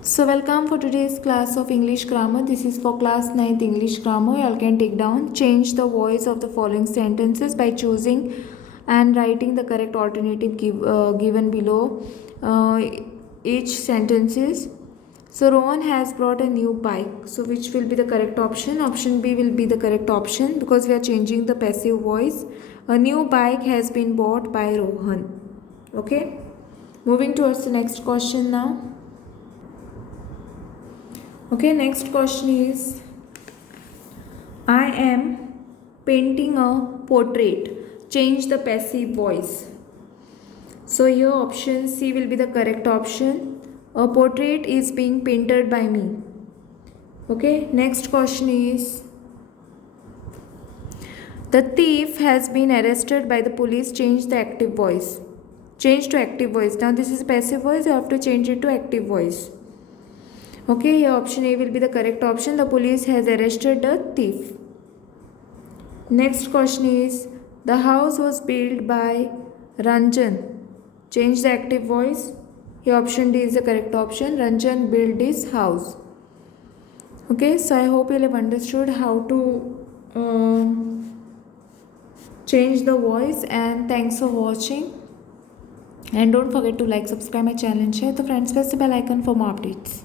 So welcome for today's class of English grammar. This is for class 9th English grammar. You all can take down. Change the voice of the following sentences by choosing and writing the correct alternative given below each sentences. So Rohan has brought a new bike. So which will be the correct option? Option B will be the correct option because we are changing the passive voice. A new bike has been bought by Rohan. Okay. Moving towards the next question now. Okay, next question is I am painting a portrait. Change the passive voice. So here option C will be the correct option. A portrait is being painted by me. Okay, next question is the thief has been arrested by the police. Change the active voice. Change to active voice. Now this is passive voice, you have to change it to active voice. Okay, here option A will be the correct option. The police has arrested the thief. Next question is the house was built by Ranjan. Change the active voice. Here option D is the correct option. Ranjan built his house. Okay, so I hope you have understood how to change the voice, and thanks for watching. And don't forget to like, subscribe my channel and share with friends. Press the bell icon for more updates.